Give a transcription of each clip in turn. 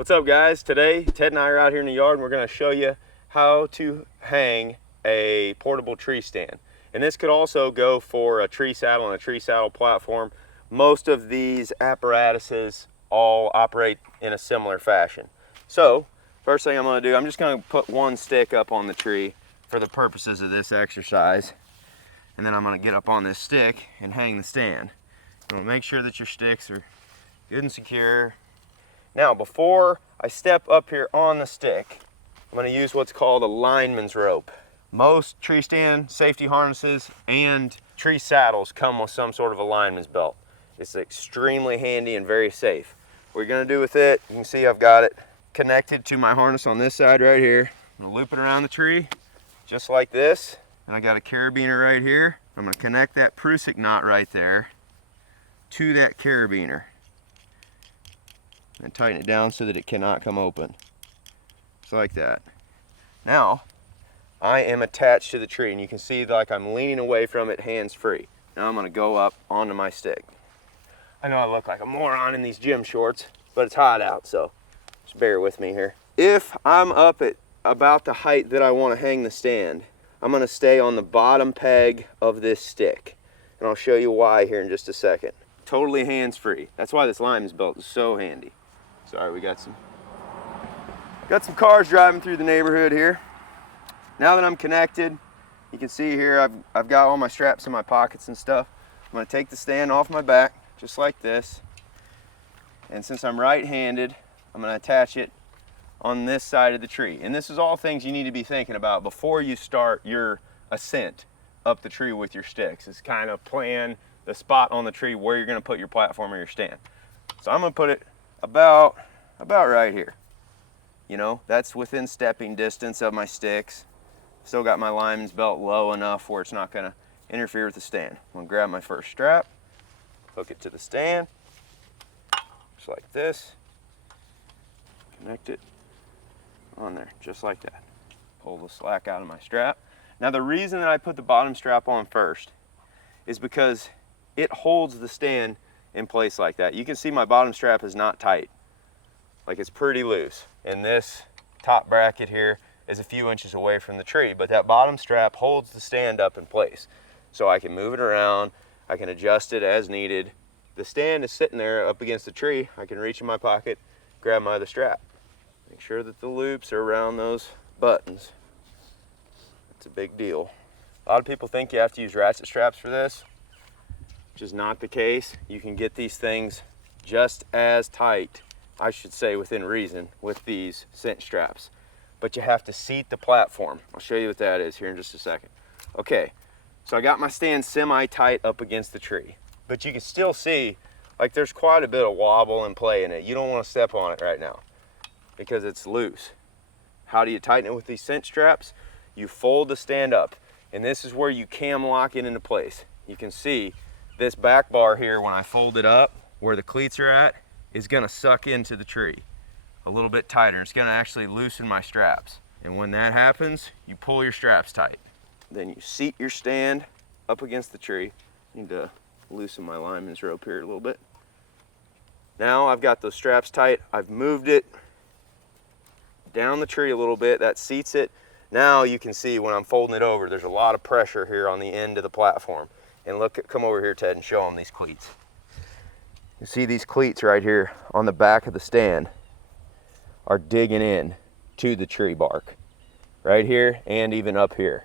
What's up, guys? Today Ted and I are out here in the yard and we're going to show you how to hang a portable tree stand. And this could also go for a tree saddle and a tree saddle platform. Most of these apparatuses all operate in a similar fashion. So first thing I'm going to do, I'm just going to put one stick up on the tree for the purposes of this exercise, and then I'm going to get up on this stick and hang the stand. Make sure that your sticks are good and secure. Now, before I step up here on the stick, I'm going to use what's called a lineman's rope. Most tree stand safety harnesses and tree saddles come with some sort of a lineman's belt. It's extremely handy and very safe. What you're going to do with it, you can see I've got it connected to my harness on this side right here. I'm going to loop it around the tree just like this, and I got a carabiner right here. I'm going to connect that prusik knot right there to that carabiner and tighten it down so that it cannot come open, just like that. Now I am attached to the tree, and you can see like I'm leaning away from it hands-free. Now I'm going to go up onto my stick. I know I look like a moron in these gym shorts, but it's hot out, so just bear with me here. If I'm up at about the height that I want to hang the stand, I'm going to stay on the bottom peg of this stick, and I'll show you why here in just a second. Totally hands-free. That's why this lineman's belt is so handy. Sorry, we got some cars driving through the neighborhood here. Now that I'm connected, you can see here I've got all my straps in my pockets and stuff. I'm going to take the stand off my back just like this, and since I'm right-handed, I'm going to attach it on this side of the tree. And this is all things you need to be thinking about before you start your ascent up the tree with your sticks. Is kind of plan the spot on the tree where you're going to put your platform or your stand. So I'm going to put it about right here. You know, that's within stepping distance of my sticks. Still got my lineman's belt low enough where it's not going to interfere with the stand. I'm going to grab my first strap, hook it to the stand, just like this, connect it on there, just like that. Pull the slack out of my strap. Now the reason that I put the bottom strap on first is because it holds the stand in place like that. You can see my bottom strap is not tight. Like, it's pretty loose. And this top bracket here is a few inches away from the tree, but that bottom strap holds the stand up in place. So I can move it around, I can adjust it as needed. The stand is sitting there up against the tree. I can reach in my pocket, grab my other strap. Make sure that the loops are around those buttons. It's a big deal. A lot of people think you have to use ratchet straps for this, which is not the case. You can get these things just as tight, I should say within reason, with these cinch straps. But you have to seat the platform. I'll show you what that is here in just a second. Okay, so I got my stand semi-tight up against the tree, but you can still see like there's quite a bit of wobble and play in it. You don't want to step on it right now because it's loose. How do you tighten it with these cinch straps? You fold the stand up, and this is where you cam lock it into place. You can see this back bar here, when I fold it up, where the cleats are at, is gonna suck into the tree a little bit tighter. It's gonna actually loosen my straps. And when that happens, you pull your straps tight. Then you seat your stand up against the tree. Need to loosen my lineman's rope here a little bit. Now I've got those straps tight. I've moved it down the tree a little bit. That seats it. Now you can see when I'm folding it over, there's a lot of pressure here on the end of the platform. And look, come over here, Ted, and show them these cleats. You see these cleats right here on the back of the stand are digging in to the tree bark. Right here and even up here.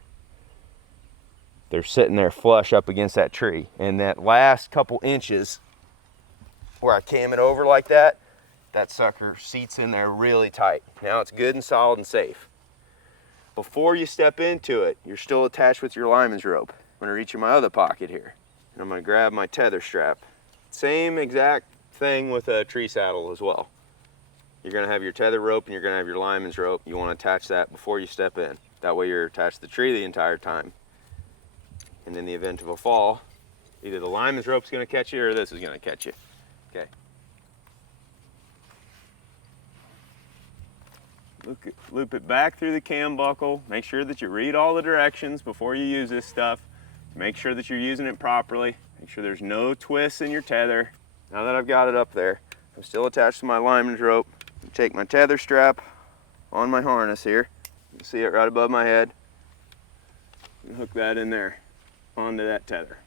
They're sitting there flush up against that tree. And that last couple inches where I cam it over like that, that sucker seats in there really tight. Now it's good and solid and safe. Before you step into it, you're still attached with your lineman's rope. I'm gonna reach in my other pocket here, and I'm gonna grab my tether strap. Same exact thing with a tree saddle as well. You're gonna have your tether rope and you're gonna have your lineman's rope. You wanna attach that before you step in. That way you're attached to the tree the entire time. And in the event of a fall, either the lineman's rope's gonna catch you or this is gonna catch you. Okay. Loop it back through the cam buckle. Make sure that you read all the directions before you use this stuff. Make sure that you're using it properly. Make sure there's no twists in your tether. Now that I've got it up there, I'm still attached to my lineman's rope. Take my tether strap on my harness here. You can see it right above my head. And hook that in there onto that tether.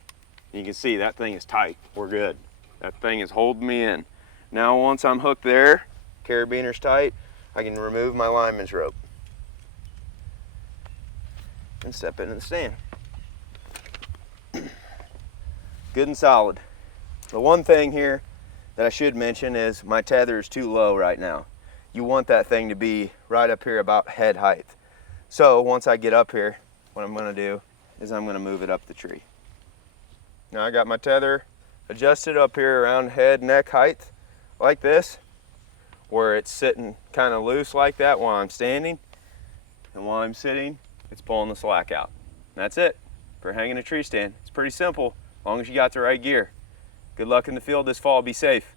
You can see that thing is tight. We're good. That thing is holding me in. Now once I'm hooked there, carabiner's tight, I can remove my lineman's rope and step into the stand. Good and solid. The one thing here that I should mention is my tether is too low right now. You want that thing to be right up here about head height. So once I get up here, what I'm gonna do is I'm gonna move it up the tree. Now I got my tether adjusted up here around head, neck height like this, where it's sitting kind of loose like that while I'm standing. And while I'm sitting, it's pulling the slack out. And that's it for hanging a tree stand. It's pretty simple, as long as you got the right gear. Good luck in the field this fall. Be safe.